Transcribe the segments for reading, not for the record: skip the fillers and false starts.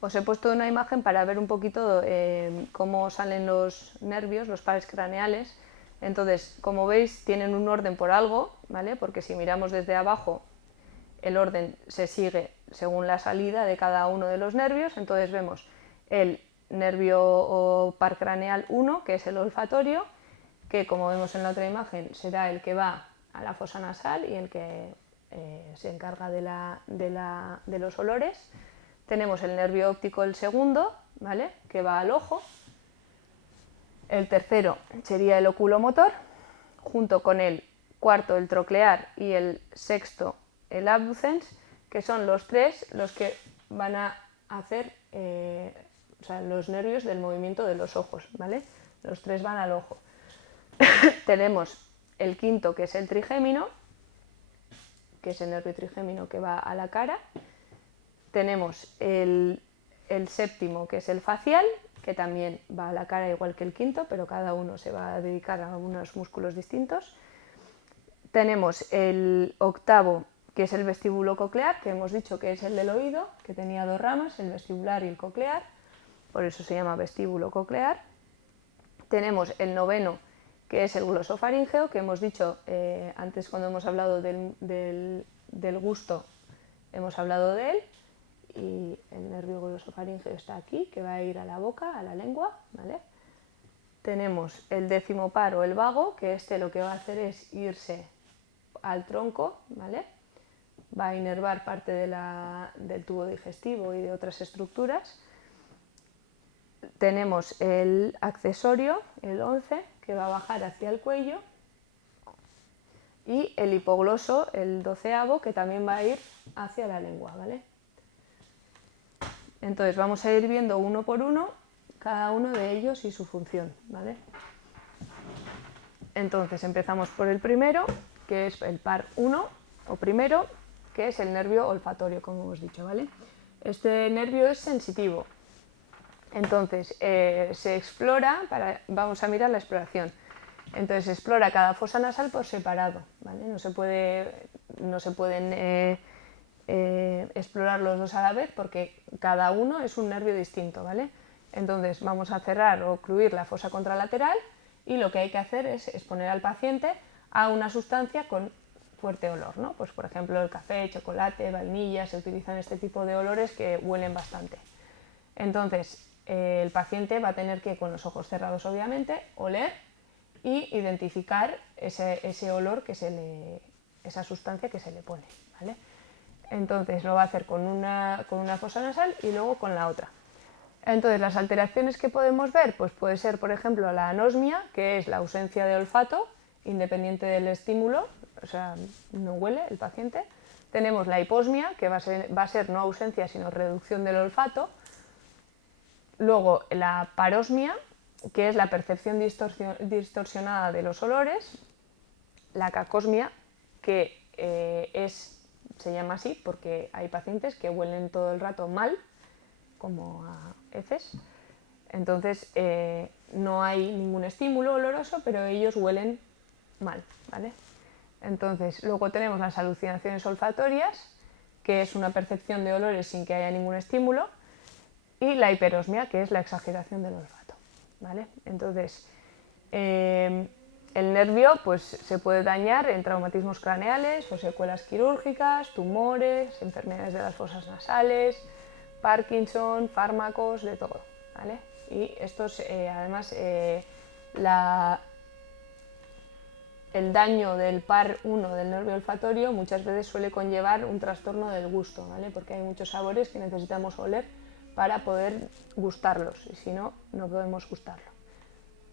Os he puesto una imagen para ver un poquito cómo salen los nervios, los pares craneales. Entonces, como veis, tienen un orden por algo, ¿vale? Porque si miramos desde abajo, el orden se sigue según la salida de cada uno de los nervios. Entonces vemos el nervio o par craneal 1, que es el olfatorio, que como vemos en la otra imagen será el que va a la fosa nasal y el que se encarga de los olores. Tenemos el nervio óptico, el segundo, ¿vale? Que va al ojo. El tercero sería el oculomotor, junto con el cuarto, el troclear, y el sexto, el abducens, que son los tres los que van a hacer los nervios del movimiento de los ojos, ¿vale? Los tres van al ojo. Tenemos el quinto, que es el trigémino, que es el nervio trigémino que va a la cara. Tenemos el séptimo, que es el facial, que también va a la cara igual que el quinto, pero cada uno se va a dedicar a unos músculos distintos. Tenemos el octavo, que es el vestíbulo coclear, que hemos dicho que es el del oído, que tenía dos ramas, el vestibular y el coclear, por eso se llama vestíbulo coclear. Tenemos el noveno, que es el glosofaríngeo, que hemos dicho antes cuando hemos hablado del gusto, hemos hablado de él, y el nervio glosofaríngeo está aquí, que va a ir a la boca, a la lengua, ¿vale? Tenemos el décimo par o el vago, que lo que va a hacer es irse al tronco, ¿vale? Va a inervar parte del tubo digestivo y de otras estructuras. Tenemos el accesorio, el 11, que va a bajar hacia el cuello, y el hipogloso, el 12avo, que también va a ir hacia la lengua, ¿vale? Entonces vamos a ir viendo uno por uno cada uno de ellos y su función, ¿vale? Entonces empezamos por el primero, que es el par 1 o primero, que es el nervio olfatorio, como hemos dicho, ¿vale? Este nervio es sensitivo. Entonces se explora, vamos a mirar la exploración. Entonces se explora cada fosa nasal por separado, ¿vale? No se pueden explorar los dos a la vez porque cada uno es un nervio distinto, ¿vale? Entonces vamos a cerrar o ocluir la fosa contralateral y lo que hay que hacer es exponer al paciente a una sustancia con fuerte olor, ¿no? Pues por ejemplo el café, chocolate, vainilla, se utilizan este tipo de olores que huelen bastante. Entonces el paciente va a tener que, con los ojos cerrados obviamente, oler y identificar ese olor esa sustancia que se le pone, ¿vale? Entonces lo va a hacer con una fosa nasal y luego con la otra. Entonces las alteraciones que podemos ver, pues puede ser por ejemplo la anosmia, que es la ausencia de olfato independiente del estímulo, o sea, no huele el paciente. Tenemos la hiposmia, que va a ser no ausencia sino reducción del olfato. Luego la parosmia, que es la percepción distorsionada de los olores. La cacosmia, que se llama así porque hay pacientes que huelen todo el rato mal, como a heces. Entonces no hay ningún estímulo oloroso, pero ellos huelen mal, ¿vale? Entonces luego tenemos las alucinaciones olfatorias, que es una percepción de olores sin que haya ningún estímulo, y la hiperosmia, que es la exageración del olfato, ¿vale? Entonces el nervio pues, se puede dañar en traumatismos craneales o secuelas quirúrgicas, tumores, enfermedades de las fosas nasales, Parkinson, fármacos, de todo, ¿vale? Y estos, además, el daño del par 1 del nervio olfatorio muchas veces suele conllevar un trastorno del gusto, ¿vale? Porque hay muchos sabores que necesitamos oler para poder gustarlos, y si no, no podemos gustarlo.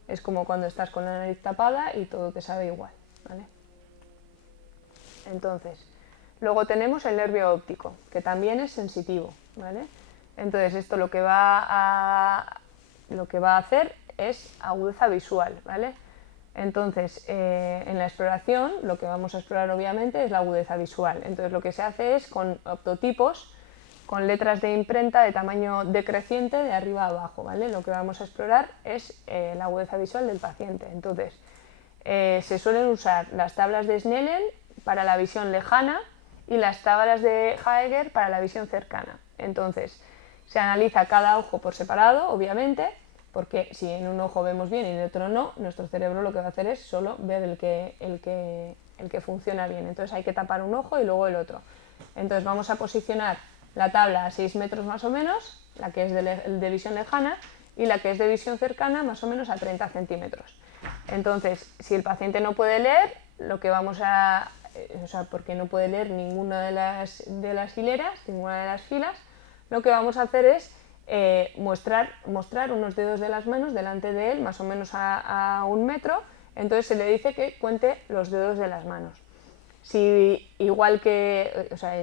Es como cuando estás con la nariz tapada y todo te sabe igual, ¿vale? Entonces, luego tenemos el nervio óptico, que también es sensitivo, ¿vale? Entonces, esto lo que va a hacer es agudeza visual, ¿vale? Entonces, en la exploración, lo que vamos a explorar obviamente es la agudeza visual. Entonces, lo que se hace es con optotipos, con letras de imprenta de tamaño decreciente de arriba a abajo, ¿vale? Lo que vamos a explorar es la agudeza visual del paciente. Entonces, se suelen usar las tablas de Snellen para la visión lejana y las tablas de Jaeger para la visión cercana. Entonces, Se analiza cada ojo por separado, obviamente, porque si en un ojo vemos bien y en el otro no, nuestro cerebro lo que va a hacer es solo ver el que funciona bien. Entonces hay que tapar un ojo y luego el otro. Entonces vamos a posicionar la tabla a 6 metros más o menos, la que es de visión lejana, y la que es de visión cercana más o menos a 30 centímetros. Entonces, si el paciente no puede leer, lo que vamos a... o sea, porque no puede leer ninguna de las hileras, ninguna de las filas, lo que vamos a hacer es mostrar unos dedos de las manos delante de él, más o menos a 1 metro. Entonces se le dice que cuente los dedos de las manos. Si igual que, o sea,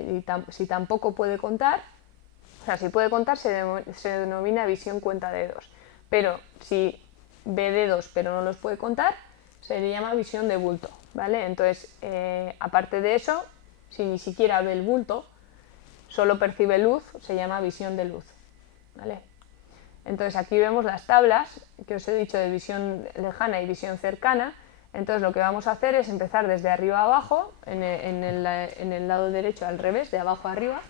si tampoco puede contar, o sea, si puede contar se denomina visión cuenta dedos. Pero si ve dedos pero no los puede contar, se le llama visión de bulto, ¿vale? Entonces, aparte de eso, si ni siquiera ve el bulto, solo percibe luz, se llama visión de luz, ¿vale? Entonces aquí vemos las tablas que os he dicho de visión lejana y visión cercana. Entonces lo que vamos a hacer es empezar desde arriba a abajo, en el lado derecho al revés, de abajo a arriba.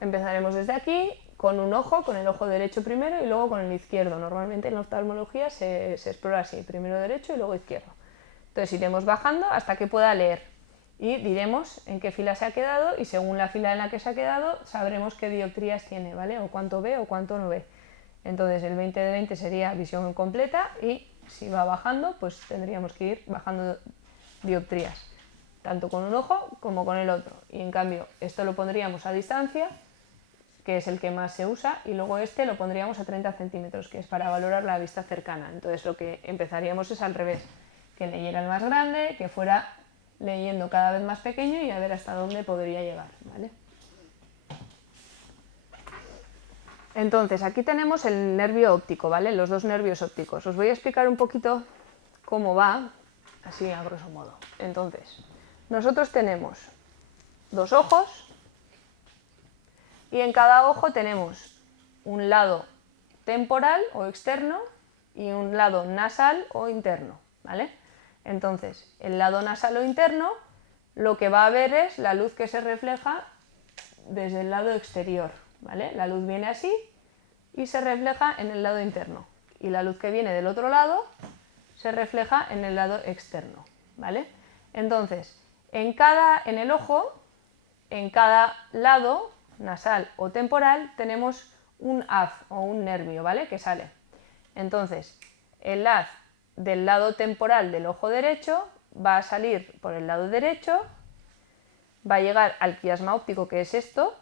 Empezaremos desde aquí, con un ojo, con el ojo derecho primero y luego con el izquierdo. Normalmente en la oftalmología se explora así, primero derecho y luego izquierdo. Entonces iremos bajando hasta que pueda leer y diremos en qué fila se ha quedado y según la fila en la que se ha quedado sabremos qué dioptrías tiene, ¿vale? O cuánto ve o cuánto no ve. Entonces el 20 de 20 sería visión completa y si va bajando, pues tendríamos que ir bajando dioptrías, tanto con un ojo como con el otro. Y en cambio, esto lo pondríamos a distancia, que es el que más se usa, y luego este lo pondríamos a 30 centímetros, que es para valorar la vista cercana. Entonces lo que empezaríamos es al revés, que leyera el más grande, que fuera leyendo cada vez más pequeño y a ver hasta dónde podría llegar, ¿vale? Entonces, aquí tenemos el nervio óptico, ¿vale? Los dos nervios ópticos. Os voy a explicar un poquito cómo va, así a grosso modo. Entonces, nosotros tenemos dos ojos y en cada ojo tenemos un lado temporal o externo y un lado nasal o interno, ¿vale? Entonces, el lado nasal o interno lo que va a ver es la luz que se refleja desde el lado exterior, ¿vale? La luz viene así y se refleja en el lado interno. Y la luz que viene del otro lado se refleja en el lado externo, ¿vale? Entonces, en el ojo, en cada lado nasal o temporal, tenemos un haz o un nervio, ¿vale? Que sale. Entonces, el haz del lado temporal del ojo derecho va a salir por el lado derecho, va a llegar al quiasma óptico, que es esto,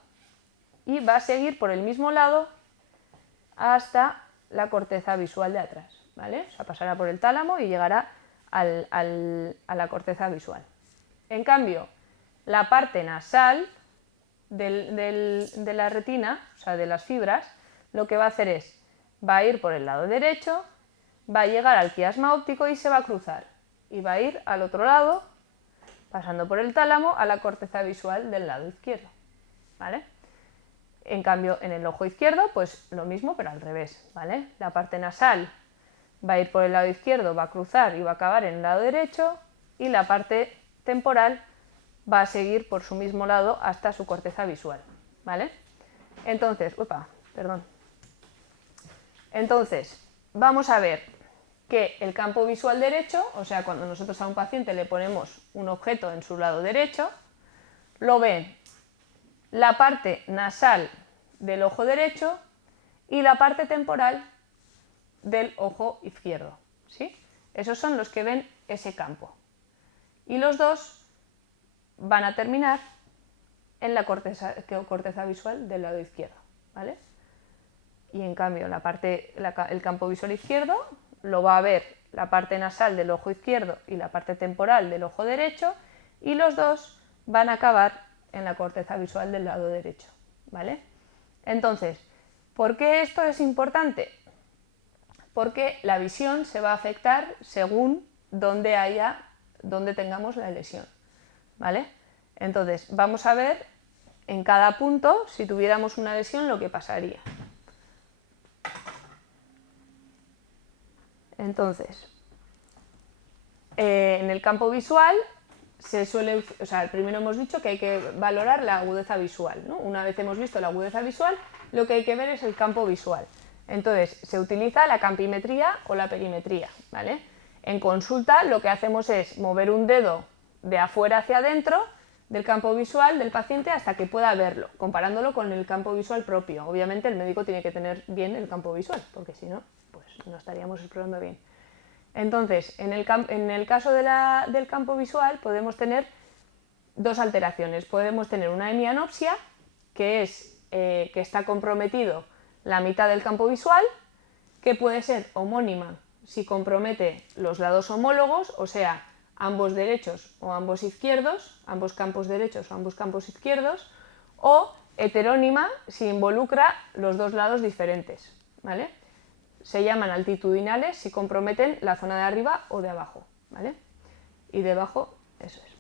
y va a seguir por el mismo lado hasta la corteza visual de atrás, ¿vale? O sea, pasará por el tálamo y llegará a la corteza visual. En cambio, la parte nasal de la retina, o sea, de las fibras, lo que va a hacer es, va a ir por el lado derecho, va a llegar al quiasma óptico y se va a cruzar. Y va a ir al otro lado, pasando por el tálamo, a la corteza visual del lado izquierdo, ¿vale? En cambio, en el ojo izquierdo, pues lo mismo, pero al revés, ¿vale? La parte nasal va a ir por el lado izquierdo, va a cruzar y va a acabar en el lado derecho, y la parte temporal va a seguir por su mismo lado hasta su corteza visual, ¿vale? Entonces, Entonces, vamos a ver que el campo visual derecho, o sea, cuando nosotros a un paciente le ponemos un objeto en su lado derecho, lo ve la parte nasal del ojo derecho y la parte temporal del ojo izquierdo, ¿sí? Esos son los que ven ese campo. Y los dos van a terminar en la corteza visual del lado izquierdo, ¿vale? Y en cambio el campo visual izquierdo lo va a ver la parte nasal del ojo izquierdo y la parte temporal del ojo derecho, y los dos van a acabar en la corteza visual del lado derecho, ¿vale? Entonces, ¿por qué esto es importante? Porque la visión se va a afectar según dónde tengamos la lesión, ¿vale? Entonces, vamos a ver en cada punto, si tuviéramos una lesión, lo que pasaría. Entonces, en el campo visual primero hemos dicho que hay que valorar la agudeza visual, ¿no? Una vez hemos visto la agudeza visual, lo que hay que ver es el campo visual. Entonces, se utiliza la campimetría o la perimetría, ¿vale? En consulta lo que hacemos es mover un dedo de afuera hacia adentro del campo visual del paciente hasta que pueda verlo, comparándolo con el campo visual propio. Obviamente el médico tiene que tener bien el campo visual, porque si no, pues no estaríamos explorando bien. Entonces, en el caso del campo visual podemos tener dos alteraciones. Podemos tener una hemianopsia, que es que está comprometido la mitad del campo visual, que puede ser homónima si compromete los lados homólogos, o sea, ambos derechos o ambos izquierdos, ambos campos derechos o ambos campos izquierdos, o heterónima si involucra los dos lados diferentes, ¿vale? Se llaman altitudinales si comprometen la zona de arriba o de abajo, ¿vale? Y debajo, eso es.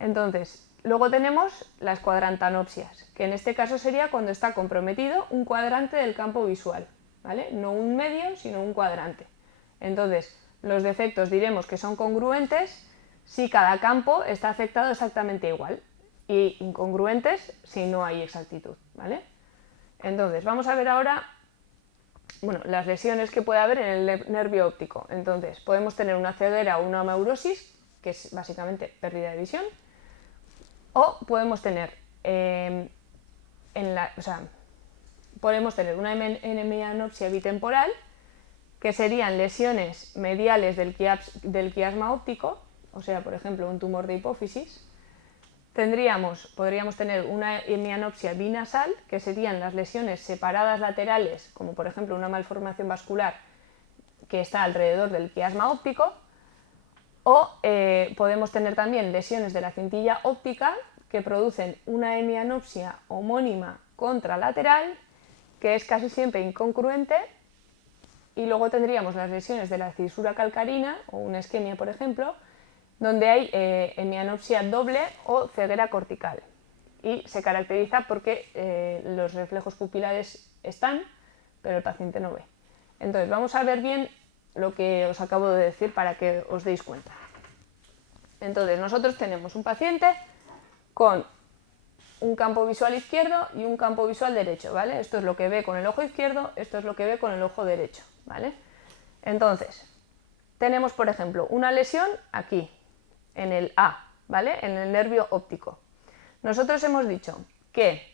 Entonces, luego tenemos las cuadrantanopsias, que en este caso sería cuando está comprometido un cuadrante del campo visual, ¿vale? No un medio, sino un cuadrante. Entonces, los defectos diremos que son congruentes si cada campo está afectado exactamente igual y incongruentes si no hay exactitud, ¿vale? Entonces, vamos a ver ahora las lesiones que puede haber en el nervio óptico. Entonces, podemos tener una ceguera o una amaurosis, que es básicamente pérdida de visión, o podemos tener podemos tener una hemianopsia bitemporal, que serían lesiones mediales del quiasma óptico, o sea, por ejemplo, un tumor de hipófisis. Podríamos tener una hemianopsia binasal, que serían las lesiones separadas laterales, como por ejemplo una malformación vascular que está alrededor del quiasma óptico, o podemos tener también lesiones de la cintilla óptica que producen una hemianopsia homónima contralateral, que es casi siempre incongruente, y luego tendríamos las lesiones de la cisura calcarina o una isquemia, por ejemplo, donde hay hemianopsia doble o ceguera cortical, y se caracteriza porque los reflejos pupilares están, pero el paciente no ve. Entonces vamos a ver bien lo que os acabo de decir para que os deis cuenta. Entonces nosotros tenemos un paciente con un campo visual izquierdo y un campo visual derecho, ¿vale? Esto es lo que ve con el ojo izquierdo, esto es lo que ve con el ojo derecho, ¿vale? Entonces, tenemos por ejemplo una lesión aquí, en el A, ¿vale? En el nervio óptico. Nosotros hemos dicho que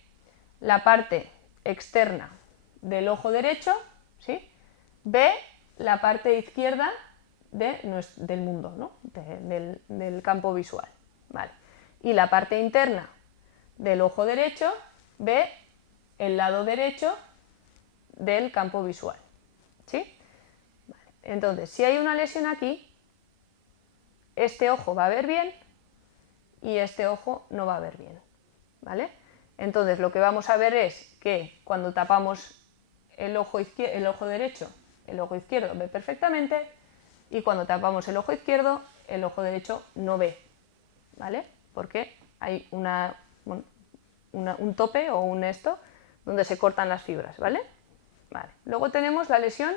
la parte externa del ojo derecho, ¿sí?, ve la parte izquierda del mundo, ¿no?, del campo visual, ¿vale? Y la parte interna del ojo derecho ve el lado derecho del campo visual, ¿sí? Vale. Entonces, si hay una lesión aquí, este ojo va a ver bien y este ojo no va a ver bien, ¿vale? Entonces, lo que vamos a ver es que cuando tapamos el ojo derecho, el ojo izquierdo ve perfectamente, y cuando tapamos el ojo izquierdo, el ojo derecho no ve, ¿vale? Porque hay un tope o un esto donde se cortan las fibras, ¿vale? Vale. Luego tenemos la lesión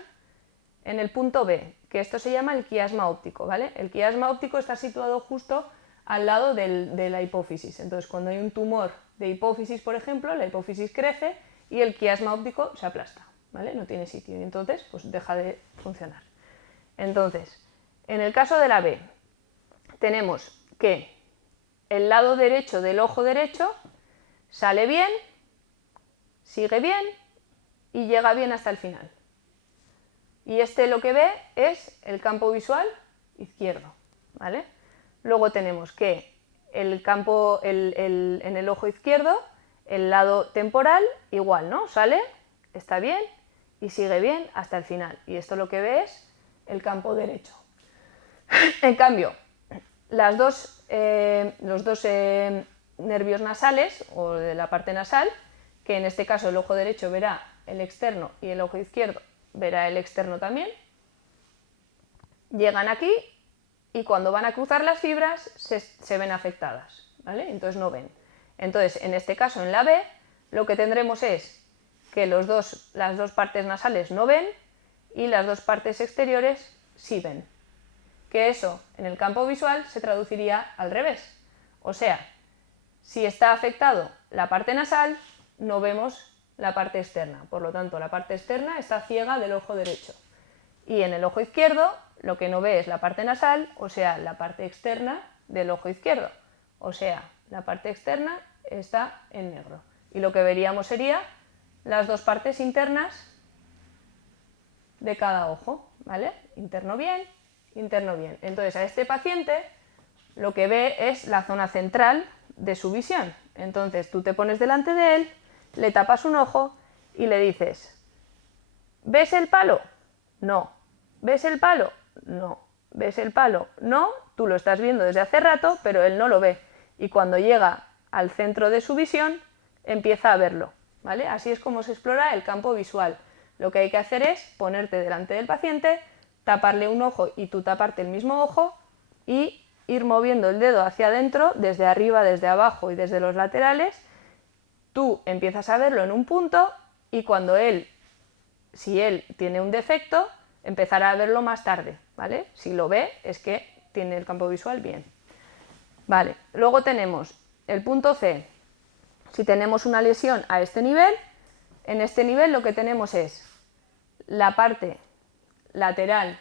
en el punto B, que esto se llama el quiasma óptico, ¿vale? El quiasma óptico está situado justo al lado de la hipófisis. Entonces, cuando hay un tumor de hipófisis, por ejemplo, la hipófisis crece y el quiasma óptico se aplasta, ¿vale? No tiene sitio y entonces pues deja de funcionar. Entonces, en el caso de la B, tenemos que el lado derecho del ojo derecho sale bien, sigue bien y llega bien hasta el final. Y este lo que ve es el campo visual izquierdo, ¿vale? Luego tenemos que en el ojo izquierdo, el lado temporal igual, ¿no? Sale, está bien y sigue bien hasta el final. Y esto lo que ve es el campo derecho. En cambio, los dos nervios nasales o de la parte nasal, que en este caso el ojo derecho verá el externo y el ojo izquierdo verá el externo también, llegan aquí y cuando van a cruzar las fibras se ven afectadas, ¿vale? Entonces no ven. Entonces, en este caso, en la B, lo que tendremos es que las dos partes nasales no ven y las dos partes exteriores sí ven. Que eso, en el campo visual, se traduciría al revés. O sea, si está afectado la parte nasal, no vemos la parte externa. Por lo tanto, la parte externa está ciega del ojo derecho. Y en el ojo izquierdo lo que no ve es la parte nasal, o sea, la parte externa del ojo izquierdo. O sea, la parte externa está en negro. Y lo que veríamos sería las dos partes internas de cada ojo, ¿vale? Interno bien, interno bien. Entonces, a este paciente lo que ve es la zona central de su visión. Entonces, tú te pones delante de él, le tapas un ojo y le dices: ¿ves el palo? No. ¿Ves el palo? No. ¿Ves el palo? No. Tú lo estás viendo desde hace rato, pero él no lo ve. Y cuando llega al centro de su visión, empieza a verlo, ¿vale? Así es como se explora el campo visual. Lo que hay que hacer es ponerte delante del paciente, taparle un ojo y tú taparte el mismo ojo y ir moviendo el dedo hacia adentro, desde arriba, desde abajo y desde los laterales. Tú empiezas a verlo en un punto y cuando si él tiene un defecto, empezará a verlo más tarde, ¿vale? Si lo ve, es que tiene el campo visual bien. Vale, luego tenemos el punto C. Si tenemos una lesión a este nivel, en este nivel lo que tenemos es la parte lateral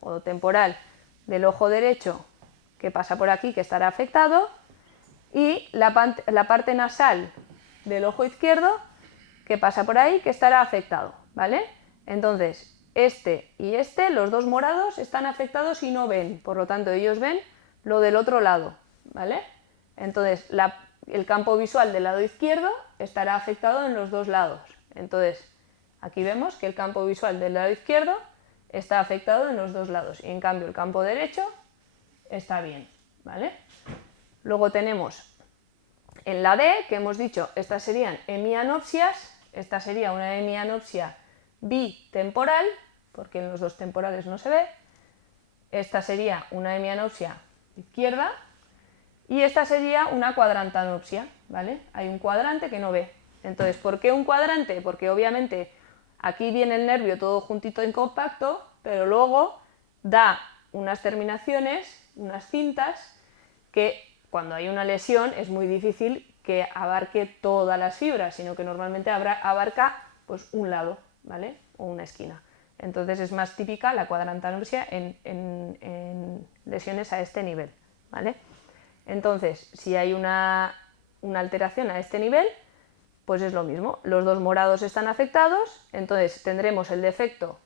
o temporal del ojo derecho que pasa por aquí, que estará afectado, y la parte nasal del ojo izquierdo que pasa por ahí, que estará afectado, ¿vale? Entonces, este y este, los dos morados, están afectados y no ven, por lo tanto ellos ven lo del otro lado, ¿vale? Entonces, el campo visual del lado izquierdo estará afectado en los dos lados. Entonces, aquí vemos que el campo visual del lado izquierdo está afectado en los dos lados y en cambio el campo derecho está bien, ¿vale? Luego tenemos en la D, que hemos dicho, estas serían hemianopsias. Esta sería una hemianopsia bitemporal, porque en los dos temporales no se ve. Esta sería una hemianopsia izquierda y esta sería una cuadrantanopsia, ¿vale? Hay un cuadrante que no ve. Entonces, ¿por qué un cuadrante? Porque obviamente aquí viene el nervio todo juntito en compacto, pero luego da unas terminaciones, unas cintas, que cuando hay una lesión es muy difícil que abarque todas las fibras, sino que normalmente abarca pues un lado, ¿vale? O una esquina. Entonces es más típica la cuadrantanopsia en lesiones a este nivel, ¿vale? Entonces, si hay una alteración a este nivel, pues es lo mismo. Los dos morados están afectados, entonces tendremos el defecto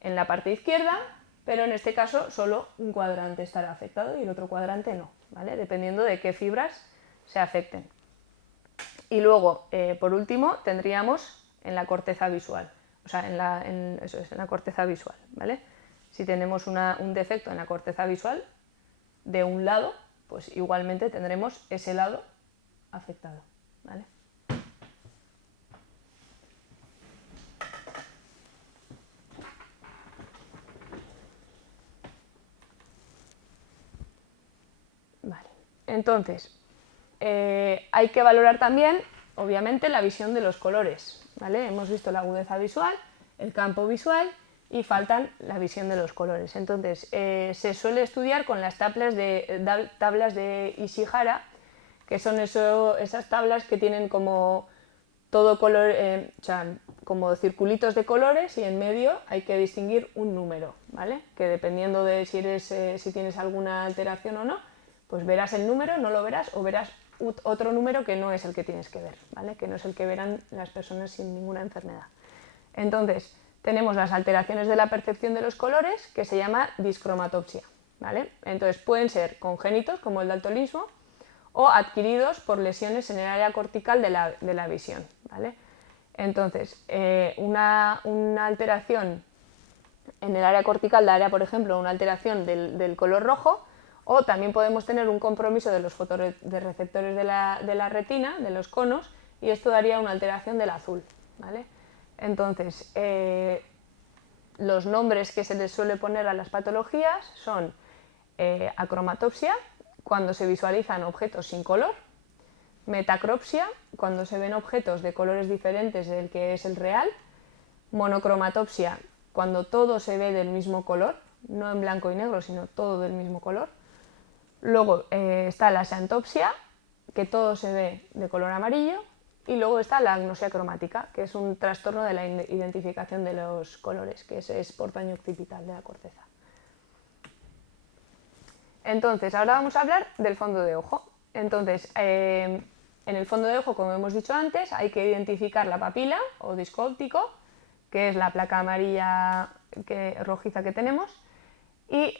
en la parte izquierda, pero en este caso solo un cuadrante estará afectado y el otro cuadrante no, ¿vale? Dependiendo de qué fibras se afecten. Y luego, por último, tendríamos en la corteza visual, o sea, en la corteza visual, ¿vale? Si tenemos un defecto en la corteza visual de un lado, pues igualmente tendremos ese lado afectado, ¿vale? Vale. Entonces, hay que valorar también, obviamente, la visión de los colores, ¿vale? Hemos visto la agudeza visual, el campo visual y faltan la visión de los colores. Entonces, se suele estudiar con las tablas de Ishihara, que son esas tablas que tienen como todo color, o sea, como circulitos de colores y en medio hay que distinguir un número, ¿vale? Que dependiendo de si tienes alguna alteración o no, pues verás el número, no lo verás o verás otro número que no es el que tienes que ver, ¿vale? Que no es el que verán las personas sin ninguna enfermedad. Entonces, tenemos las alteraciones de la percepción de los colores, que se llama discromatopsia, ¿vale? Entonces, pueden ser congénitos, como el daltonismo, o adquiridos por lesiones en el área cortical de la visión, ¿vale? Entonces, una alteración en el área cortical daría, por ejemplo, una alteración del color rojo, o también podemos tener un compromiso de los fotorreceptores de la retina, de los conos, y esto daría una alteración del azul, ¿vale? Entonces, los nombres que se les suele poner a las patologías son acromatopsia, cuando se visualizan objetos sin color, metacropsia, cuando se ven objetos de colores diferentes del que es el real, monocromatopsia, cuando todo se ve del mismo color, no en blanco y negro, sino todo del mismo color. Luego está la xanthopsia, que todo se ve de color amarillo, Y luego está la agnosia cromática, que es un trastorno de la identificación de los colores, que es por daño occipital de la corteza. Entonces, ahora vamos a hablar del fondo de ojo. Entonces, en el fondo de ojo, como hemos dicho antes, hay que identificar la papila o disco óptico, que es la placa amarilla rojiza que tenemos, y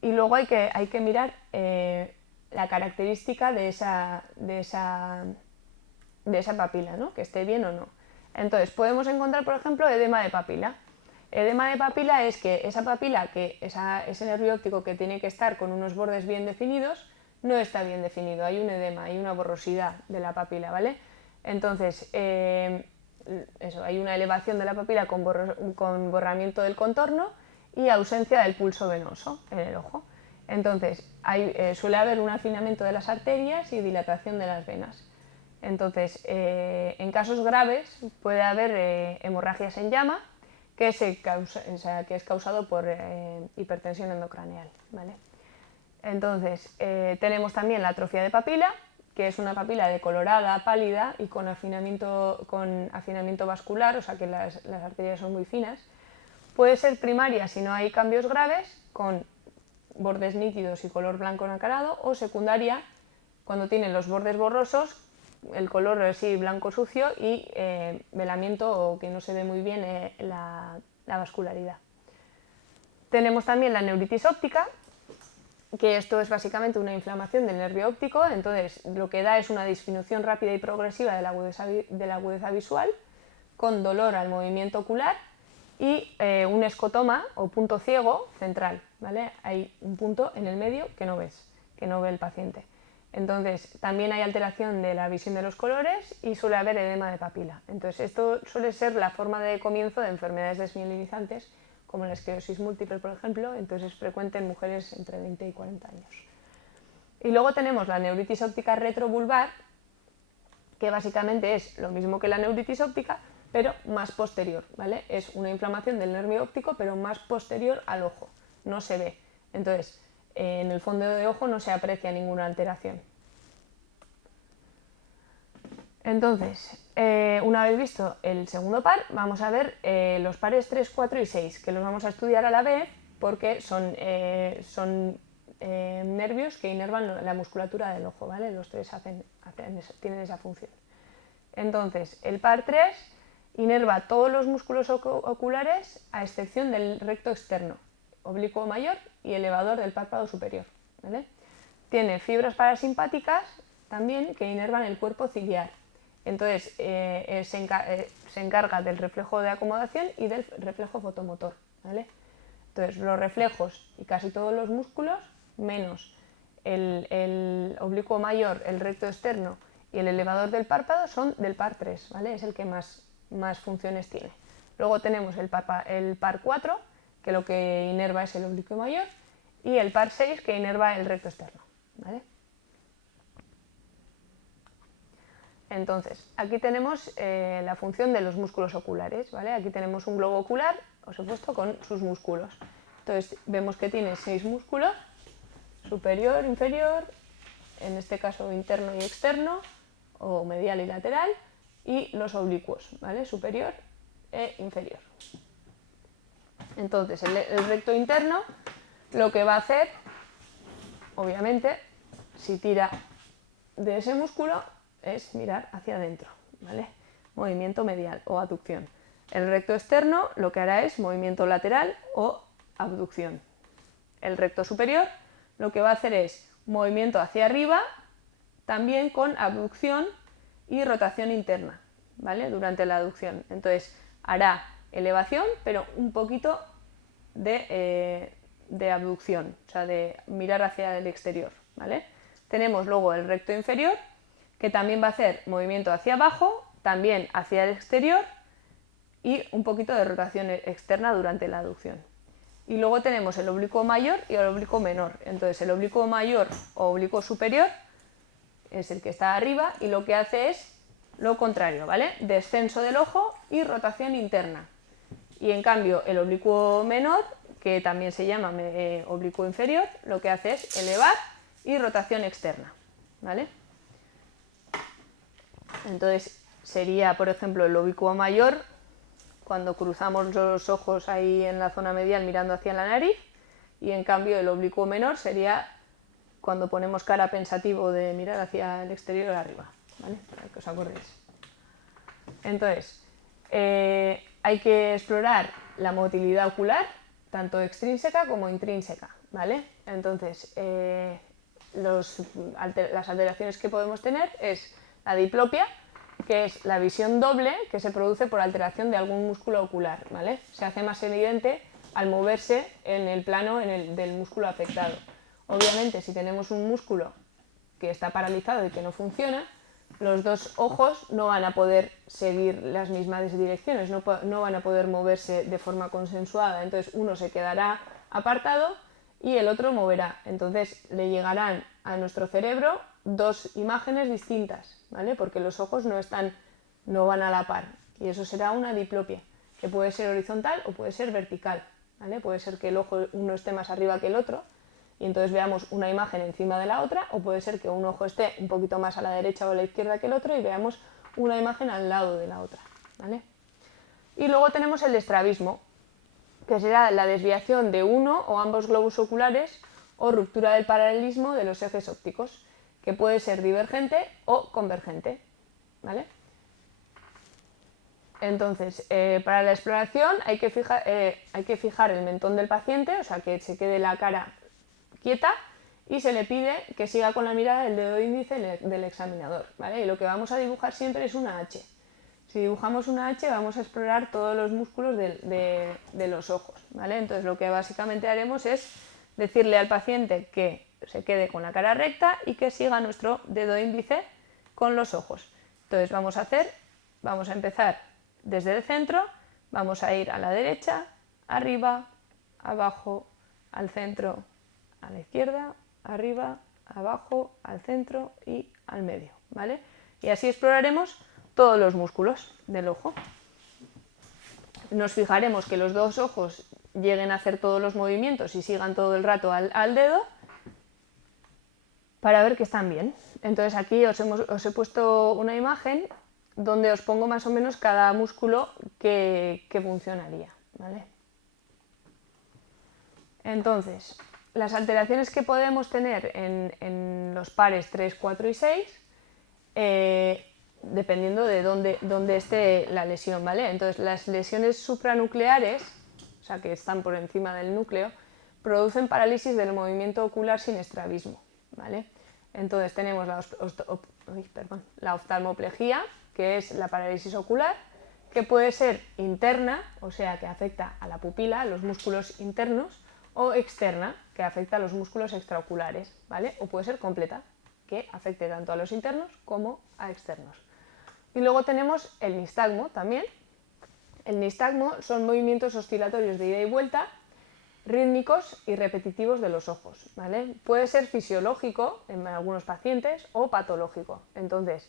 luego hay que mirar la característica de esa papila, ¿no? Que esté bien o no. Entonces, podemos encontrar, por ejemplo, edema de papila. Edema de papila es que esa papila, ese nervio óptico que tiene que estar con unos bordes bien definidos, no está bien definido, hay un edema, hay una borrosidad de la papila, ¿vale? Entonces, hay una elevación de la papila con borramiento del contorno y ausencia del pulso venoso en el ojo. Entonces, suele haber un afinamiento de las arterias y dilatación de las venas. Entonces, en casos graves puede haber hemorragias en llama, que es causado por hipertensión endocraneal, ¿vale? Entonces, tenemos también la atrofia de papila, que es una papila decolorada, pálida y con afinamiento vascular, o sea que las arterias son muy finas. Puede ser primaria si no hay cambios graves, con bordes nítidos y color blanco nacarado, o secundaria cuando tienen los bordes borrosos, el color así blanco sucio y velamiento o que no se ve muy bien la vascularidad. Tenemos también la neuritis óptica, que esto es básicamente una inflamación del nervio óptico, entonces lo que da es una disminución rápida y progresiva de la agudeza visual, con dolor al movimiento ocular y un escotoma o punto ciego central, ¿vale? Hay un punto en el medio que no ves, que no ve el paciente. Entonces, también hay alteración de la visión de los colores y suele haber edema de papila. Entonces, esto suele ser la forma de comienzo de enfermedades desmielinizantes, como la esclerosis múltiple, por ejemplo, entonces es frecuente en mujeres entre 20 y 40 años. Y luego tenemos la neuritis óptica retrovulvar, que básicamente es lo mismo que la neuritis óptica, pero más posterior, ¿vale? Es una inflamación del nervio óptico, pero más posterior al ojo, no se ve. Entonces, en el fondo de ojo no se aprecia ninguna alteración. Entonces, una vez visto el segundo par, vamos a ver los pares 3, 4 y 6, que los vamos a estudiar a la vez porque son nervios que inervan la musculatura del ojo, ¿vale? Los tres tienen esa función. Entonces, el par 3 inerva todos los músculos oculares a excepción del recto externo, oblicuo mayor y elevador del párpado superior, ¿vale? Tiene fibras parasimpáticas también que inervan el cuerpo ciliar. Entonces se encarga del reflejo de acomodación y del reflejo fotomotor, ¿vale? Entonces los reflejos y casi todos los músculos, menos el oblicuo mayor, el recto externo y el elevador del párpado, son del par 3, ¿vale? Es el que más funciones tiene. Luego tenemos el par 4, que lo que inerva es el oblicuo mayor, y el par 6, que inerva el recto externo, ¿vale? Entonces, aquí tenemos la función de los músculos oculares, ¿vale? Aquí tenemos un globo ocular, os he puesto con sus músculos. Entonces, vemos que tiene 6 músculos, superior, inferior, en este caso interno y externo, o medial y lateral, y los oblicuos, ¿vale? Superior e inferior. Entonces, el recto interno lo que va a hacer, obviamente, si tira de ese músculo, es mirar hacia adentro, ¿vale? Movimiento medial o aducción. El recto externo lo que hará es movimiento lateral o abducción. El recto superior lo que va a hacer es movimiento hacia arriba, también con abducción y rotación interna, ¿vale? Durante la aducción. Entonces hará elevación, pero un poquito de abducción, o sea, de mirar hacia el exterior, ¿vale? Tenemos luego el recto inferior, que también va a hacer movimiento hacia abajo, también hacia el exterior y un poquito de rotación externa durante la aducción. Y luego tenemos el oblicuo mayor y el oblicuo menor. Entonces el oblicuo mayor o oblicuo superior es el que está arriba y lo que hace es lo contrario, ¿vale? Descenso del ojo y rotación interna. Y en cambio el oblicuo menor, que también se llama oblicuo inferior, lo que hace es elevar y rotación externa, ¿vale? Entonces sería, por ejemplo, el oblicuo mayor, cuando cruzamos los ojos ahí en la zona medial mirando hacia la nariz, y en cambio el oblicuo menor sería cuando ponemos cara pensativo de mirar hacia el exterior de arriba, ¿vale? Para que os acordéis. Entonces, hay que explorar la motilidad ocular, tanto extrínseca como intrínseca, ¿vale? Entonces, las alteraciones que podemos tener es la diplopia, que es la visión doble que se produce por alteración de algún músculo ocular, ¿vale? Se hace más evidente al moverse en el plano del músculo afectado. Obviamente, si tenemos un músculo que está paralizado y que no funciona, los dos ojos no van a poder seguir las mismas direcciones, no van a poder moverse de forma consensuada. Entonces uno se quedará apartado y el otro moverá. Entonces le llegarán a nuestro cerebro dos imágenes distintas, ¿vale? Porque los ojos no van a la par. Y eso será una diplopia, que puede ser horizontal o puede ser vertical, ¿vale? Puede ser que el ojo uno esté más arriba que el otro, y entonces veamos una imagen encima de la otra, o puede ser que un ojo esté un poquito más a la derecha o a la izquierda que el otro y veamos una imagen al lado de la otra, ¿vale? Y luego tenemos el estrabismo, que será la desviación de uno o ambos globos oculares o ruptura del paralelismo de los ejes ópticos, que puede ser divergente o convergente, ¿vale? Entonces, para la exploración hay que fijar el mentón del paciente, o sea, que se quede la cara quieta, y se le pide que siga con la mirada del dedo índice del examinador, ¿vale? Y lo que vamos a dibujar siempre es una H. Si dibujamos una H vamos a explorar todos los músculos de los ojos, ¿vale? Entonces lo que básicamente haremos es decirle al paciente que se quede con la cara recta y que siga nuestro dedo índice con los ojos. Entonces vamos a empezar desde el centro, vamos a ir a la derecha, arriba, abajo, al centro, a la izquierda, arriba, abajo, al centro y al medio, ¿vale? Y así exploraremos todos los músculos del ojo. Nos fijaremos que los dos ojos lleguen a hacer todos los movimientos y sigan todo el rato al dedo para ver que están bien. Entonces aquí os he puesto una imagen donde os pongo más o menos cada músculo que funcionaría, ¿vale? Entonces, las alteraciones que podemos tener en los pares 3, 4 y 6, dependiendo de dónde esté la lesión, ¿vale? Entonces, las lesiones supranucleares, o sea, que están por encima del núcleo, producen parálisis del movimiento ocular sin estrabismo, ¿vale? Entonces, tenemos la oftalmoplegia, que es la parálisis ocular, que puede ser interna, o sea, que afecta a la pupila, a los músculos internos, o externa, que afecta a los músculos extraoculares, ¿vale? O puede ser completa, que afecte tanto a los internos como a externos. Y luego tenemos el nistagmo también. El nistagmo son movimientos oscilatorios de ida y vuelta, rítmicos y repetitivos de los ojos, ¿vale? Puede ser fisiológico en algunos pacientes o patológico. Entonces,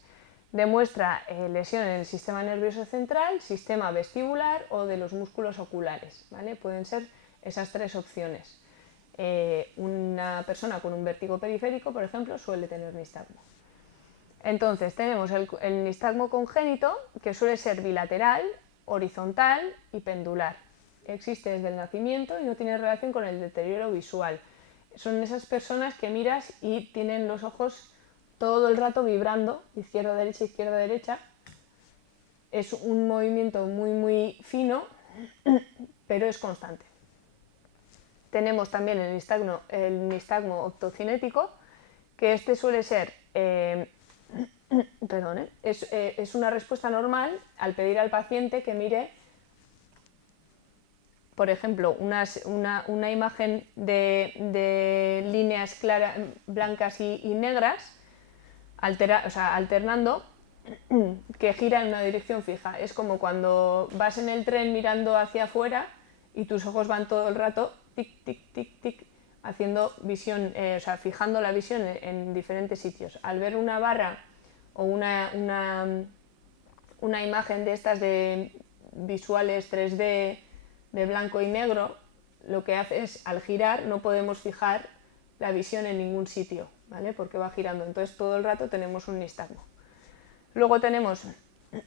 demuestra lesión en el sistema nervioso central, sistema vestibular o de los músculos oculares, ¿vale? Pueden ser esas tres opciones. Una persona con un vértigo periférico, por ejemplo, suele tener nistagmo. Entonces tenemos el nistagmo congénito, que suele ser bilateral, horizontal y pendular. Existe desde el nacimiento y no tiene relación con el deterioro visual. Son esas personas que miras y tienen los ojos todo el rato vibrando, izquierda-derecha, izquierda-derecha. Es un movimiento muy, muy fino, pero es constante. Tenemos también el nistagmo optocinético, que este suele ser es una respuesta normal al pedir al paciente que mire, por ejemplo, una imagen de líneas claras, blancas y negras, alternando, que gira en una dirección fija. Es como cuando vas en el tren mirando hacia afuera y tus ojos van todo el rato tic, tic, tic, tic, haciendo visión, fijando la visión en diferentes sitios. Al ver una barra o una imagen de estas de visuales 3D de blanco y negro, lo que hace es, al girar, no podemos fijar la visión en ningún sitio, ¿vale? Porque va girando. Entonces todo el rato tenemos un nistagmo. Luego tenemos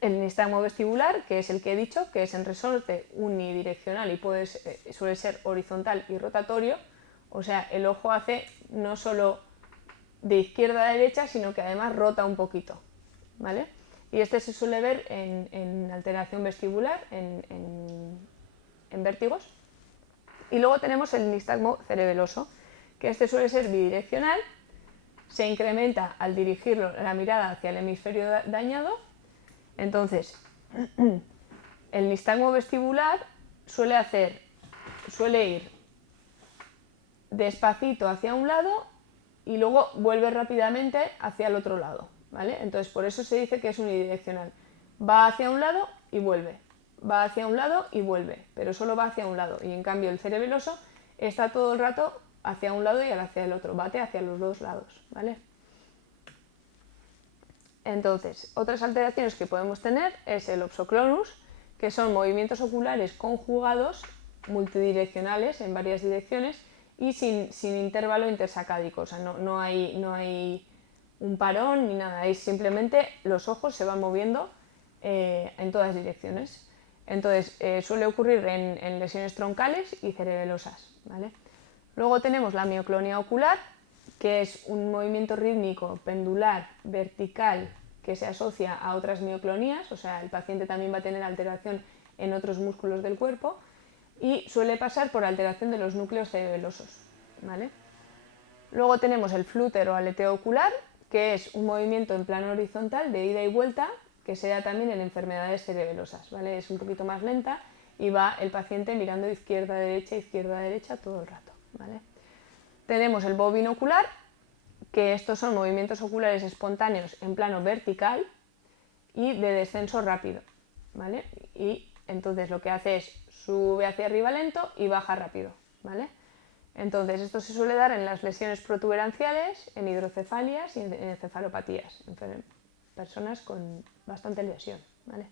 el nistagmo vestibular, que es el que he dicho, que es en resorte unidireccional y suele ser horizontal y rotatorio. O sea, el ojo hace no solo de izquierda a derecha, sino que además rota un poquito, ¿vale? Y este se suele ver en alteración vestibular, en vértigos. Y luego tenemos el nistagmo cerebeloso, que este suele ser bidireccional, se incrementa al dirigir la mirada hacia el hemisferio dañado. Entonces, el nistagmo vestibular suele ir despacito hacia un lado y luego vuelve rápidamente hacia el otro lado, ¿vale? Entonces, por eso se dice que es unidireccional. Va hacia un lado y vuelve, va hacia un lado y vuelve, pero solo va hacia un lado. Y en cambio el cerebeloso está todo el rato hacia un lado y hacia el otro, bate hacia los dos lados, ¿vale? Entonces, otras alteraciones que podemos tener es el opsoclonus, que son movimientos oculares conjugados, multidireccionales en varias direcciones y sin intervalo intersacádico, o sea, no hay un parón ni nada, es simplemente los ojos se van moviendo en todas direcciones. Entonces, suele ocurrir en lesiones troncales y cerebelosas, ¿vale? Luego tenemos la mioclonia ocular, que es un movimiento rítmico pendular vertical que se asocia a otras mioclonías, o sea, el paciente también va a tener alteración en otros músculos del cuerpo y suele pasar por alteración de los núcleos cerebelosos, ¿vale? Luego tenemos el flúter o aleteo ocular, que es un movimiento en plano horizontal de ida y vuelta que se da también en enfermedades cerebelosas, ¿vale? Es un poquito más lenta y va el paciente mirando izquierda a derecha todo el rato, ¿vale? Tenemos el bobinocular, que estos son movimientos oculares espontáneos en plano vertical y de descenso rápido, ¿vale? Y entonces lo que hace es sube hacia arriba lento y baja rápido, ¿vale? Entonces esto se suele dar en las lesiones protuberanciales, en hidrocefalias y en encefalopatías, en personas con bastante lesión, ¿vale?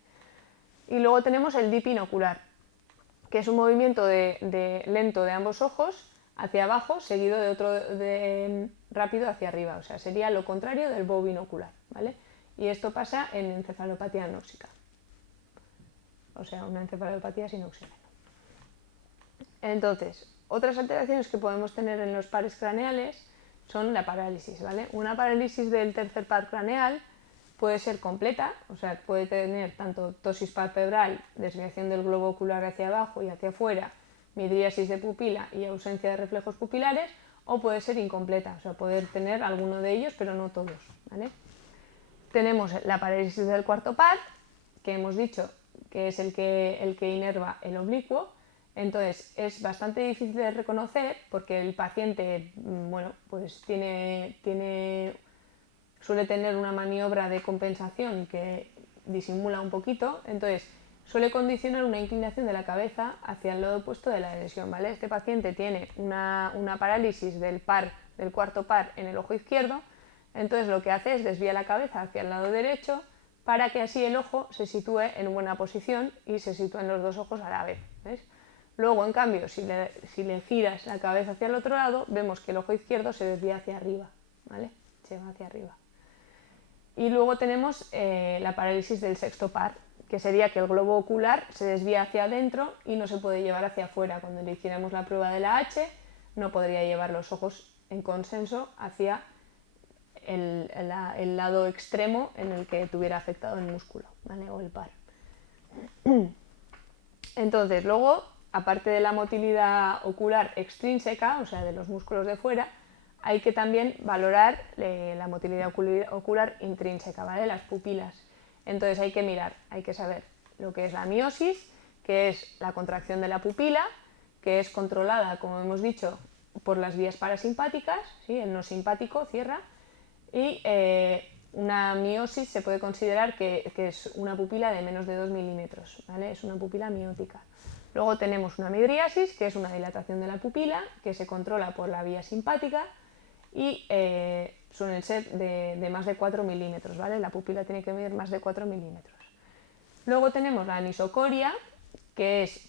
Y luego tenemos el dipinocular, que es un movimiento lento de ambos ojos hacia abajo, seguido de otro rápido hacia arriba, o sea, sería lo contrario del bobinocular, ¿vale? Y esto pasa en encefalopatía anóxica, o sea, una encefalopatía sin oxígeno. Entonces, otras alteraciones que podemos tener en los pares craneales son la parálisis, ¿vale? Una parálisis del tercer par craneal puede ser completa, o sea, puede tener tanto ptosis palpebral, desviación del globo ocular hacia abajo y hacia afuera, midriasis de pupila y ausencia de reflejos pupilares, o puede ser incompleta, o sea, poder tener alguno de ellos, pero no todos, ¿vale? Tenemos la parálisis del cuarto par, que hemos dicho que es el que inerva el oblicuo. Entonces es bastante difícil de reconocer porque el paciente, bueno, pues suele tener una maniobra de compensación que disimula un poquito, entonces suele condicionar una inclinación de la cabeza hacia el lado opuesto de la lesión, ¿vale? Este paciente tiene una parálisis del cuarto par en el ojo izquierdo, entonces lo que hace es desviar la cabeza hacia el lado derecho para que así el ojo se sitúe en buena posición y se sitúen los dos ojos a la vez, ¿ves? Luego, en cambio, si le giras la cabeza hacia el otro lado, vemos que el ojo izquierdo se desvía hacia arriba, ¿vale? Se va hacia arriba. Y luego tenemos la parálisis del sexto par, que sería que el globo ocular se desvía hacia adentro y no se puede llevar hacia afuera. Cuando le hiciéramos la prueba de la H, no podría llevar los ojos en consenso hacia el lado extremo en el que tuviera afectado el músculo, ¿vale? O el par. Entonces, luego, aparte de la motilidad ocular extrínseca, o sea, de los músculos de fuera, hay que también valorar la motilidad ocular intrínseca, ¿vale? Las pupilas. Entonces hay que mirar, hay que saber lo que es la miosis, que es la contracción de la pupila, que es controlada, como hemos dicho, por las vías parasimpáticas, ¿sí? El no simpático cierra, y una miosis se puede considerar que es una pupila de menos de 2 milímetros, ¿vale? Es una pupila miótica. Luego tenemos una midriasis, que es una dilatación de la pupila, que se controla por la vía simpática y suelen ser de más de 4 milímetros, ¿vale? La pupila tiene que medir más de 4 milímetros. Luego tenemos la anisocoria, que es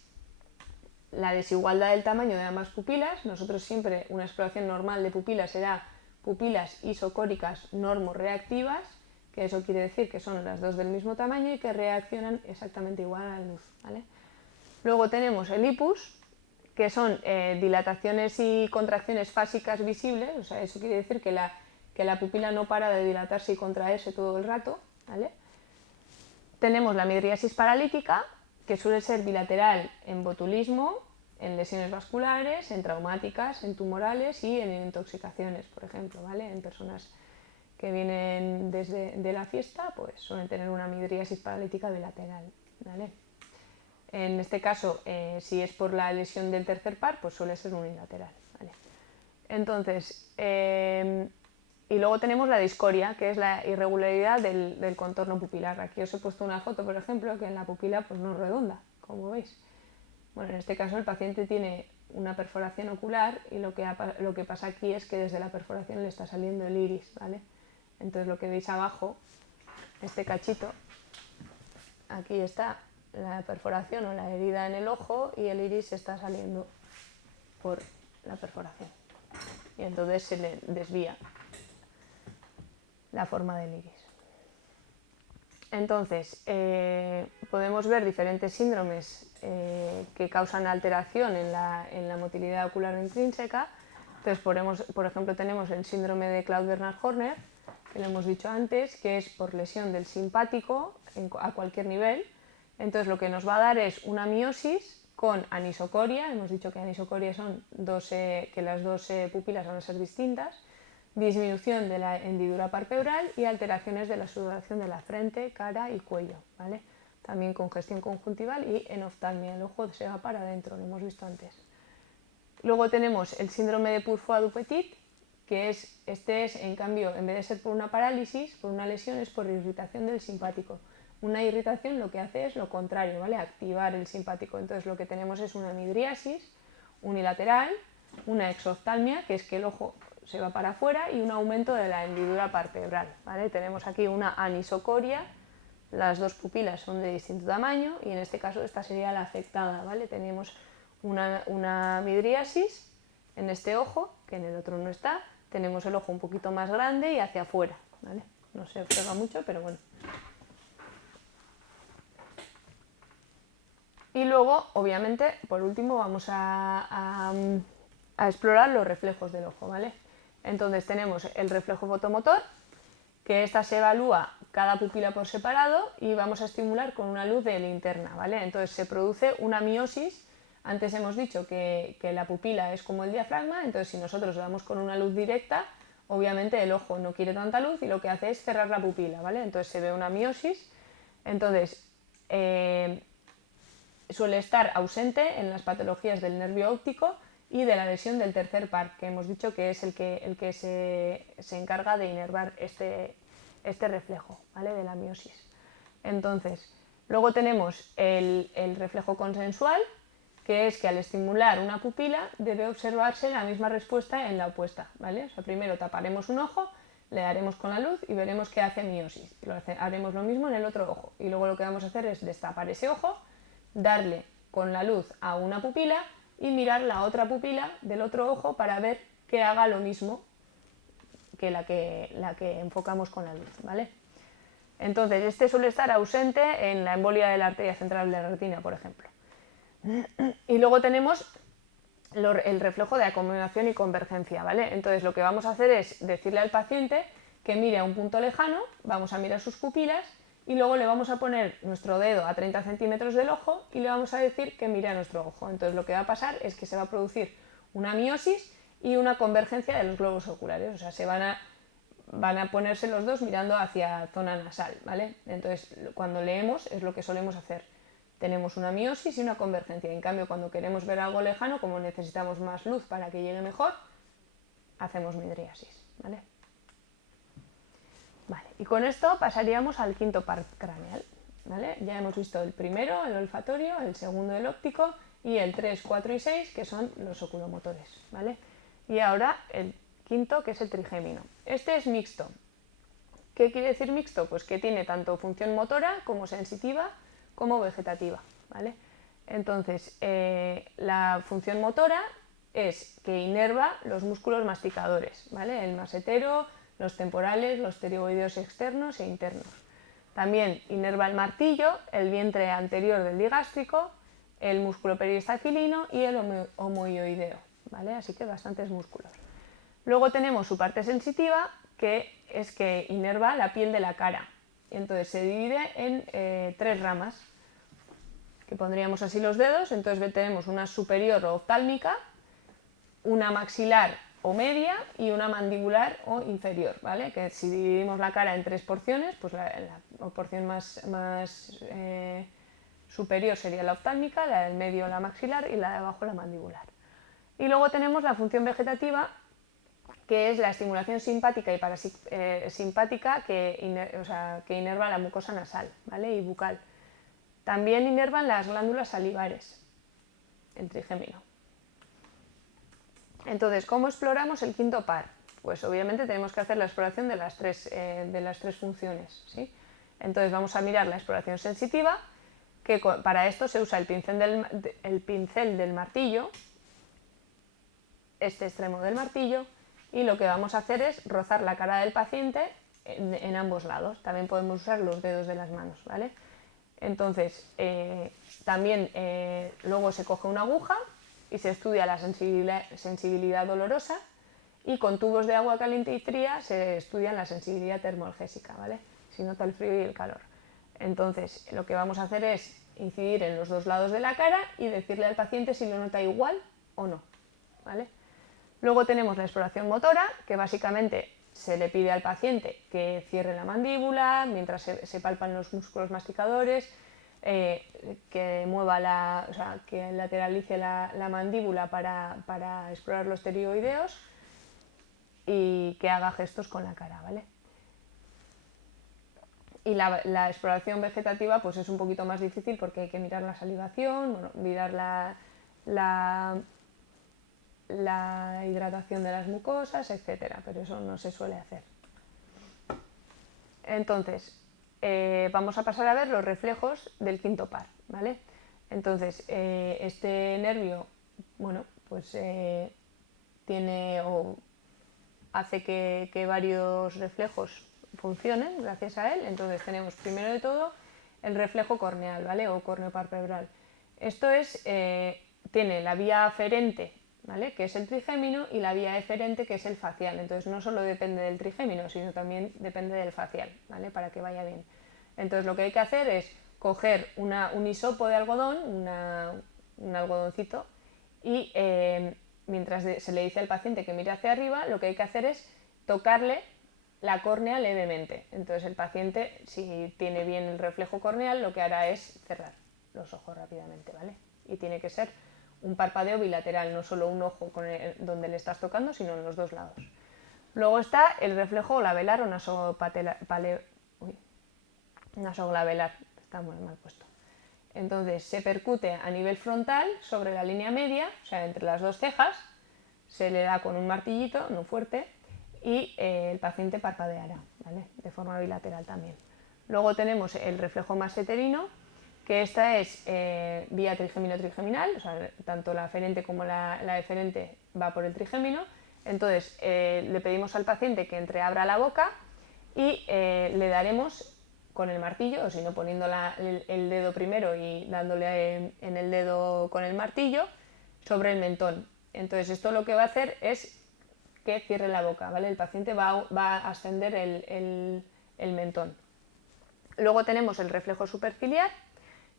la desigualdad del tamaño de ambas pupilas. Nosotros siempre, una exploración normal de pupilas será pupilas isocóricas normorreactivas, que eso quiere decir que son las dos del mismo tamaño y que reaccionan exactamente igual a la luz, ¿vale? Luego tenemos el hipus, que son dilataciones y contracciones fásicas visibles, o sea, eso quiere decir que la pupila no para de dilatarse y contraerse todo el rato, ¿vale? Tenemos la midriasis paralítica, que suele ser bilateral en botulismo, en lesiones vasculares, en traumáticas, en tumorales y en intoxicaciones, por ejemplo, ¿vale? En personas que vienen de la fiesta, pues suelen tener una midriasis paralítica bilateral, ¿vale? En este caso, si es por la lesión del tercer par, pues suele ser unilateral, ¿vale? Entonces, y luego tenemos la discoria, que es la irregularidad del contorno pupilar. Aquí os he puesto una foto, por ejemplo, que en la pupila pues no es redonda, como veis. Bueno, en este caso el paciente tiene una perforación ocular y lo que pasa aquí es que desde la perforación le está saliendo el iris, ¿vale? Entonces lo que veis abajo, este cachito, aquí está la perforación o la herida en el ojo y el iris está saliendo por la perforación. Y entonces se le desvía la forma del iris. Entonces, podemos ver diferentes síndromes que causan alteración en la motilidad ocular intrínseca. Entonces, por ejemplo, tenemos el síndrome de Claude-Bernard-Horner, que lo hemos dicho antes, que es por lesión del simpático a cualquier nivel. Entonces, lo que nos va a dar es una miosis con anisocoria. Hemos dicho que anisocoria son que las dos pupilas van a ser distintas. Disminución de la hendidura palpebral y alteraciones de la sudoración de la frente, cara y cuello, ¿vale? También congestión conjuntival y enoftalmia, el ojo se va para adentro, lo hemos visto antes. Luego tenemos el síndrome de Pourfoy-Dupetit, que en cambio, en vez de ser por una parálisis, por una lesión, es por irritación del simpático. Una irritación lo que hace es lo contrario, ¿vale? Activar el simpático. Entonces lo que tenemos es una midriasis unilateral, una exoftalmia, que es que el ojo se va para afuera, y un aumento de la hendidura palpebral, ¿vale? Tenemos aquí una anisocoria, las dos pupilas son de distinto tamaño y en este caso esta sería la afectada, ¿vale? Tenemos una midriasis en este ojo, que en el otro no está, tenemos el ojo un poquito más grande y hacia afuera, ¿vale? No se observa mucho, pero bueno. Y luego, obviamente, por último, vamos a explorar los reflejos del ojo, ¿vale? Entonces tenemos el reflejo fotomotor, que esta se evalúa cada pupila por separado y vamos a estimular con una luz de linterna, ¿vale? Entonces se produce una miosis. Antes hemos dicho que la pupila es como el diafragma, entonces si nosotros le damos con una luz directa, obviamente el ojo no quiere tanta luz y lo que hace es cerrar la pupila, ¿vale? Entonces se ve una miosis. Entonces suele estar ausente en las patologías del nervio óptico y de la lesión del tercer par, que hemos dicho que es el que se encarga de inervar este reflejo, ¿vale? De la miosis. Entonces, luego tenemos el reflejo consensual, que es que al estimular una pupila debe observarse la misma respuesta en la opuesta, ¿vale? O sea, primero taparemos un ojo, le daremos con la luz y veremos que hace miosis. Haremos lo mismo en el otro ojo y luego lo que vamos a hacer es destapar ese ojo, darle con la luz a una pupila y mirar la otra pupila del otro ojo para ver que haga lo mismo que la que enfocamos con la luz, ¿vale? Entonces, este suele estar ausente en la embolia de la arteria central de la retina, por ejemplo. Y luego tenemos el reflejo de acomodación y convergencia, ¿vale? Entonces, lo que vamos a hacer es decirle al paciente que mire a un punto lejano, vamos a mirar sus pupilas y luego le vamos a poner nuestro dedo a 30 centímetros del ojo y le vamos a decir que mire a nuestro ojo. Entonces lo que va a pasar es que se va a producir una miosis y una convergencia de los globos oculares, o sea, van a ponerse los dos mirando hacia zona nasal, ¿vale? Entonces cuando leemos es lo que solemos hacer. Tenemos una miosis y una convergencia. En cambio, cuando queremos ver algo lejano, como necesitamos más luz para que llegue mejor, hacemos midriasis, ¿vale? Vale, y con esto pasaríamos al quinto par craneal, ¿vale? Ya hemos visto el primero, el olfatorio, el segundo, el óptico, y el 3, 4 y 6, que son los oculomotores, ¿vale? Y ahora el quinto, que es el trigémino. Este es mixto. ¿Qué quiere decir mixto? Pues que tiene tanto función motora como sensitiva como vegetativa, ¿vale? Entonces, la función motora es que inerva los músculos masticadores, ¿vale? El masetero, los temporales, los pterigoideos externos e internos. También inerva el martillo, el vientre anterior del digástrico, el músculo peristafilino y el homoioideo, ¿vale? Así que bastantes músculos. Luego tenemos su parte sensitiva, que es que inerva la piel de la cara. Entonces se divide en 3 ramas, que pondríamos así los dedos. Entonces tenemos una superior o oftálmica, una maxilar o media y una mandibular o inferior, ¿vale? Que si dividimos la cara en 3 porciones, pues la porción más superior sería la oftálmica, la del medio la maxilar y la de abajo la mandibular. Y luego tenemos la función vegetativa, que es la estimulación simpática y parasimpática que inerva la mucosa nasal, ¿vale? Y bucal. También inervan las glándulas salivares, el trigémino. Entonces, ¿cómo exploramos el quinto par? Pues obviamente tenemos que hacer la exploración de las tres funciones, ¿sí? Entonces vamos a mirar la exploración sensitiva, que para esto se usa el pincel del martillo, este extremo del martillo, y lo que vamos a hacer es rozar la cara del paciente en ambos lados. También podemos usar los dedos de las manos, ¿vale? Entonces, también luego se coge una aguja y se estudia la sensibilidad dolorosa, y con tubos de agua caliente y fría se estudia la sensibilidad termoalgésica, ¿vale? Si nota el frío y el calor. Entonces, lo que vamos a hacer es incidir en los 2 lados de la cara y decirle al paciente si lo nota igual o no, ¿vale? Luego tenemos la exploración motora, que básicamente se le pide al paciente que cierre la mandíbula mientras se palpan los músculos masticadores, que mueva que lateralice la mandíbula para explorar los pterigoideos y que haga gestos con la cara, ¿vale? Y la exploración vegetativa pues es un poquito más difícil porque hay que mirar la salivación, bueno, mirar la hidratación de las mucosas, etcétera, pero eso no se suele hacer. Entonces, vamos a pasar a ver los reflejos del quinto par, ¿vale? Entonces, este nervio, bueno, pues tiene o hace que varios reflejos funcionen gracias a él. Entonces tenemos primero de todo el reflejo corneal, ¿vale? O corneopalpebral. Esto tiene la vía aferente, ¿vale? Que es el trigémino, y la vía eferente, que es el facial. Entonces no solo depende del trigémino, sino también depende del facial, ¿vale? Para que vaya bien. Entonces lo que hay que hacer es coger un hisopo de algodón, un algodoncito, y mientras se le dice al paciente que mire hacia arriba, lo que hay que hacer es tocarle la córnea levemente. Entonces el paciente, si tiene bien el reflejo corneal, lo que hará es cerrar los ojos rápidamente, ¿vale? Y tiene que ser un parpadeo bilateral, no solo un ojo donde le estás tocando, sino en los 2 lados. Luego está el reflejo labelar o nasoglabelar, está muy mal puesto. Entonces se percute a nivel frontal sobre la línea media, o sea, entre las 2 cejas, se le da con un martillito, no fuerte, y el paciente parpadeará, ¿vale? De forma bilateral también. Luego tenemos el reflejo masseterino, que esta es vía trigémino-trigeminal, o sea, tanto la aferente como la eferente va por el trigémino. Entonces le pedimos al paciente que entreabra la boca y le daremos con el martillo, o si no poniendo el dedo primero y dándole en el dedo con el martillo sobre el mentón. Entonces esto lo que va a hacer es que cierre la boca, ¿vale? El paciente va a ascender el mentón. Luego tenemos el reflejo superciliar,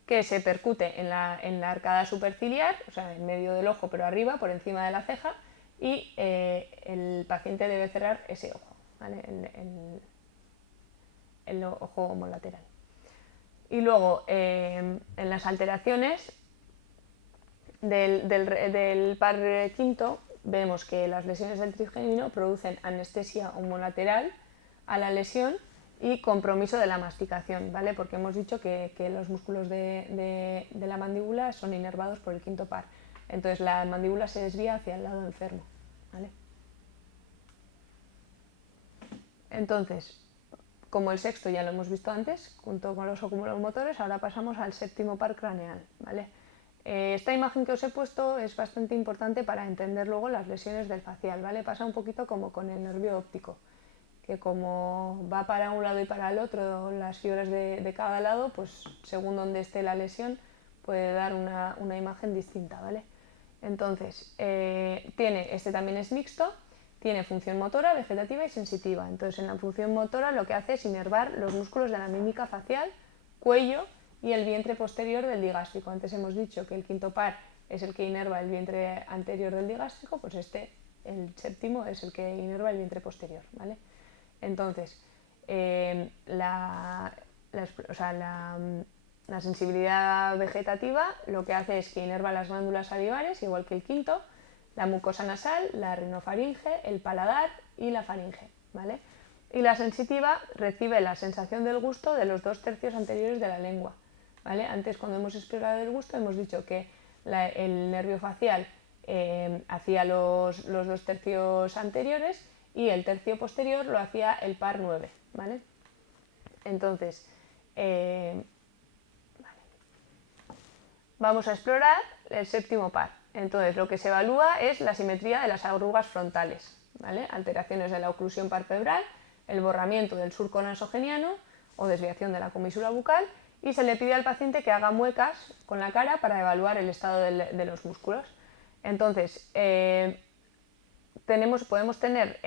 que se percute en la arcada superciliar, o sea, en medio del ojo pero arriba, por encima de la ceja, y el paciente debe cerrar ese ojo, ¿vale? El ojo homolateral. Y luego en las alteraciones del par quinto vemos que las lesiones del trigémino producen anestesia homolateral a la lesión y compromiso de la masticación, ¿vale? Porque hemos dicho que los músculos de la mandíbula son inervados por el quinto par. Entonces la mandíbula se desvía hacia el lado enfermo, ¿vale? Entonces, como el sexto ya lo hemos visto antes, junto con los oculomotores, ahora pasamos al séptimo par craneal, ¿vale? Esta imagen que os he puesto es bastante importante para entender luego las lesiones del facial, ¿vale? Pasa un poquito como con el nervio óptico, que como va para un lado y para el otro las fibras de cada lado, pues según donde esté la lesión puede dar una imagen distinta, ¿vale? Entonces, este también es mixto, tiene función motora, vegetativa y sensitiva. Entonces, en la función motora lo que hace es inervar los músculos de la mímica facial, cuello y el vientre posterior del digástrico. Antes hemos dicho que el quinto par es el que inerva el vientre anterior del digástrico, pues el séptimo, es el que inerva el vientre posterior, ¿vale? Entonces, la sensibilidad vegetativa lo que hace es que inerva las glándulas salivares, igual que el quinto, la mucosa nasal, la rinofaringe, el paladar y la faringe, ¿vale? Y la sensitiva recibe la sensación del gusto de los 2/3 anteriores de la lengua, ¿vale? Antes, cuando hemos explorado el gusto, hemos dicho que el nervio facial hacía los 2/3 anteriores y el tercio posterior lo hacía el par 9, ¿vale? Entonces, vamos a explorar el séptimo par. Entonces, lo que se evalúa es la simetría de las arrugas frontales, ¿vale? Alteraciones de la oclusión palpebral, el borramiento del surco nasogeniano o desviación de la comisura bucal, y se le pide al paciente que haga muecas con la cara para evaluar el estado de los músculos. Entonces, podemos tener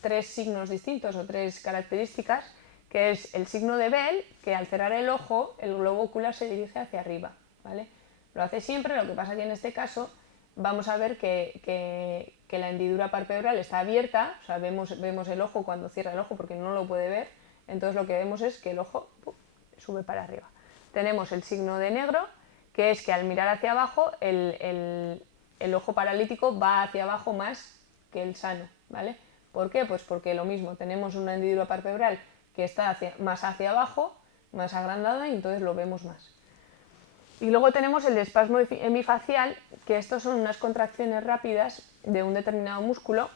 3 signos distintos o 3 características, que es el signo de Bell, que al cerrar el ojo el globo ocular se dirige hacia arriba, ¿vale? Lo hace siempre, lo que pasa que en este caso vamos a ver que la hendidura palpebral está abierta, o sea, vemos el ojo cuando cierra el ojo porque no lo puede ver, entonces lo que vemos es que el ojo sube para arriba. Tenemos el signo de negro, que es que al mirar hacia abajo el ojo paralítico va hacia abajo más que el sano, ¿vale? ¿Por qué? Pues porque lo mismo, tenemos una hendidura palpebral que está más hacia abajo, más agrandada, y entonces lo vemos más. Y luego tenemos el espasmo hemifacial, que estos son unas contracciones rápidas de un determinado músculo,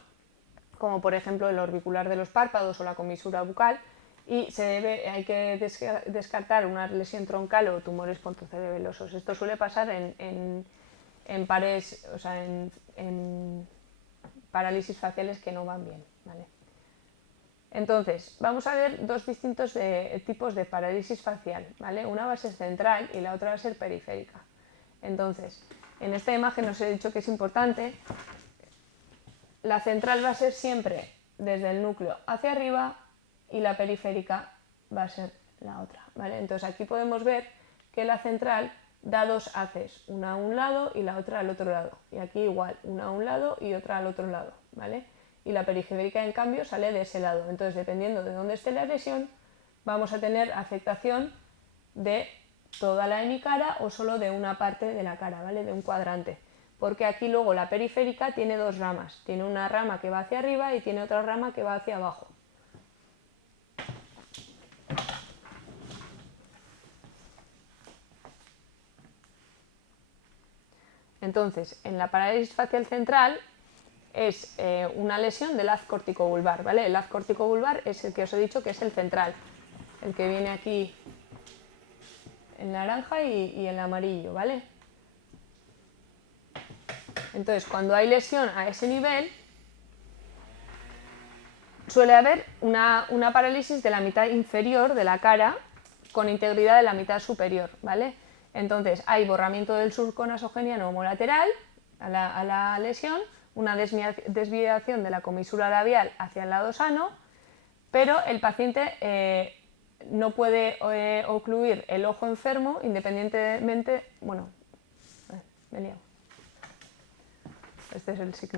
como por ejemplo el orbicular de los párpados o la comisura bucal, y hay que descartar una lesión troncal o tumores pontocerebelosos. Esto suele pasar en pares, o sea, en parálisis faciales que no van bien, ¿vale? Entonces, vamos a ver 2 distintos tipos de parálisis facial, ¿vale? Una va a ser central y la otra va a ser periférica. Entonces, en esta imagen os he dicho que es importante. La central va a ser siempre desde el núcleo hacia arriba y la periférica va a ser la otra, ¿vale? Entonces aquí podemos ver que la central da 2 haces, una a un lado y la otra al otro lado. Y aquí igual, una a un lado y otra al otro lado, ¿vale? Y la periférica, en cambio, sale de ese lado. Entonces, dependiendo de dónde esté la lesión, vamos a tener afectación de toda la hemicara o solo de una parte de la cara, ¿vale? De un cuadrante. Porque aquí luego la periférica tiene 2 ramas. Tiene una rama que va hacia arriba y tiene otra rama que va hacia abajo. Entonces, en la parálisis facial central es una lesión del haz corticovulvar, ¿vale? El haz corticovulvar es el que os he dicho que es el central, el que viene aquí en naranja y en amarillo, ¿vale? Entonces, cuando hay lesión a ese nivel, suele haber una parálisis de la mitad inferior de la cara con integridad de la mitad superior, ¿vale? Entonces, hay borramiento del surco nasogeniano homolateral a la lesión, una desviación de la comisura labial hacia el lado sano, pero el paciente no puede ocluir el ojo enfermo independientemente. Bueno, me he liado. Este es el signo.